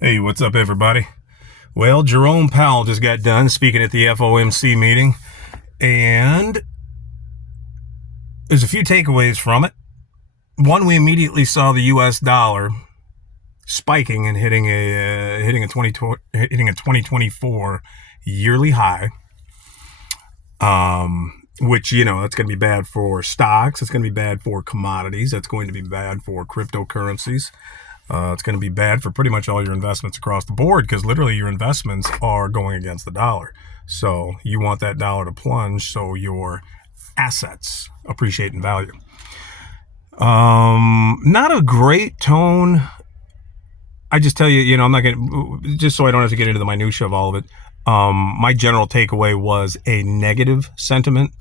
Hey, what's up, everybody? Well, Jerome Powell just got done speaking at the FOMC meeting, and there's a few takeaways from it. One, we immediately saw the U.S. dollar spiking and hitting a 2024 yearly high. Which, that's going to be bad for stocks. It's going to be bad for commodities. That's going to be bad for cryptocurrencies. It's going to be bad for pretty much all your investments across the board because literally your investments are going against the dollar. So you want that dollar to plunge so your assets appreciate in value. Not a great tone. I just tell you, I'm not going to, just so I don't have to get into the minutia of all of it. My general takeaway was a negative sentiment,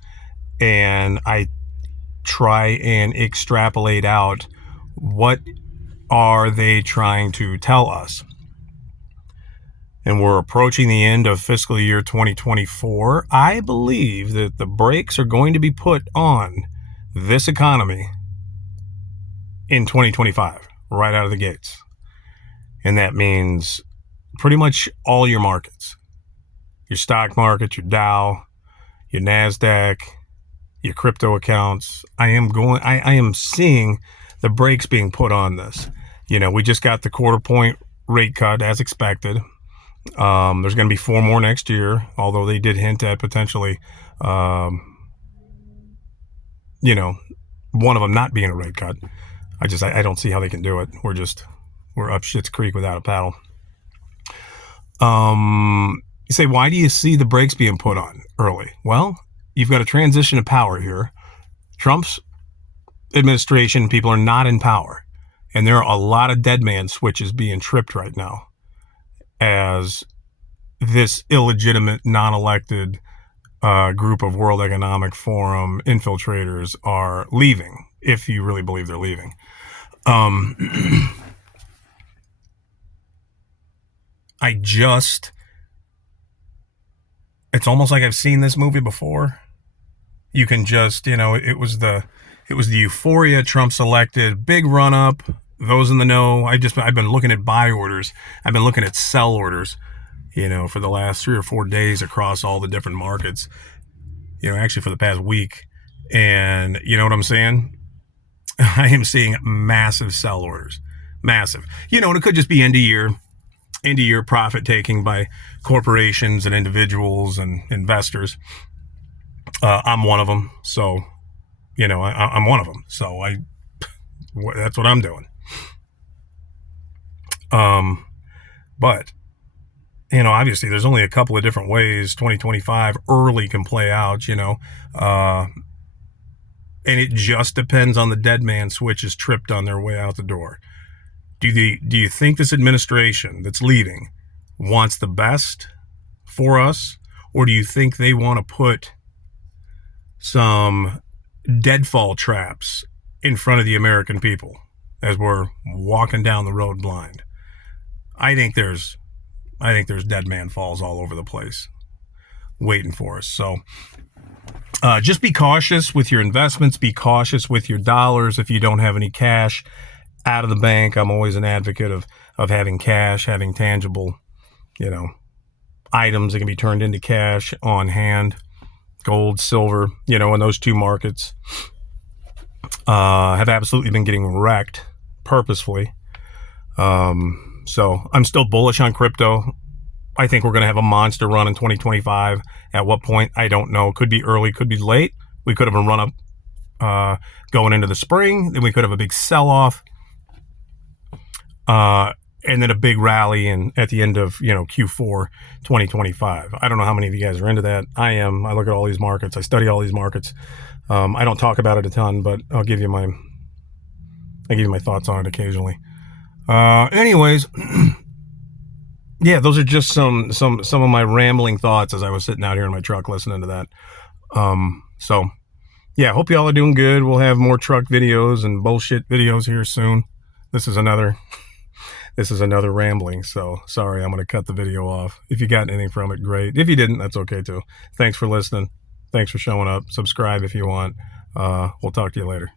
and I try and extrapolate out what are they trying to tell us. And we're approaching the end of fiscal year 2024. I believe that the brakes are going to be put on this economy in 2025, right out of the gates. And that means pretty much all your markets. Your stock market, your Dow, your NASDAQ, your crypto accounts. I am seeing the brakes being put on this. We just got the 1/4 point rate cut as expected. There's going to be 4 more next year, although they did hint at potentially, one of them not being a rate cut. I don't see how they can do it. We're up shit's creek without a paddle. You say, why do you see the brakes being put on early? Well, you've got a transition of power here. Trump's administration, people are not in power. And there are a lot of dead man switches being tripped right now as this illegitimate, non-elected group of World Economic Forum infiltrators are leaving, if you really believe they're leaving. It's almost like I've seen this movie before. You can just, it was the euphoria. Trump's elected, big run up. Those in the know, I've been looking at buy orders. I've been looking at sell orders, for the last 3 or 4 days across all the different markets, actually for the past week. And you know what I'm saying? I am seeing massive sell orders, massive, and it could just be end of year profit taking by corporations and individuals and investors. I'm one of them. So, I'm one of them. So that's what I'm doing. But, obviously there's only a couple of different ways 2025 early can play out, and it just depends on the dead man switches tripped on their way out the door. Do you think this administration that's leaving wants the best for us, or do you think they want to put some deadfall traps in front of the American people as we're walking down the road blind? I think there's dead man falls all over the place waiting for us. So just be cautious with your investments. Be cautious with your dollars. If you don't have any cash out of the bank, I'm always an advocate of having cash, having tangible, items that can be turned into cash on hand. Gold, silver, in those two markets have absolutely been getting wrecked purposefully. So I'm still bullish on crypto. I think we're going to have a monster run in 2025. At what point? I don't know. Could be early, could be late. We could have a run up going into the spring. Then we could have a big sell-off. And then a big rally at the end of, Q4 2025. I don't know how many of you guys are into that. I am. I look at all these markets. I study all these markets. I don't talk about it a ton, but I'll give you my thoughts on it occasionally. Anyways, yeah, those are just some of my rambling thoughts as I was sitting out here in my truck listening to that. So yeah, hope y'all are doing good. We'll have more truck videos and bullshit videos here soon. This is another rambling, so sorry, I'm going to cut the video off. If you got anything from it, great. If you didn't, that's okay too. Thanks for listening. Thanks for showing up. Subscribe if you want. We'll talk to you later.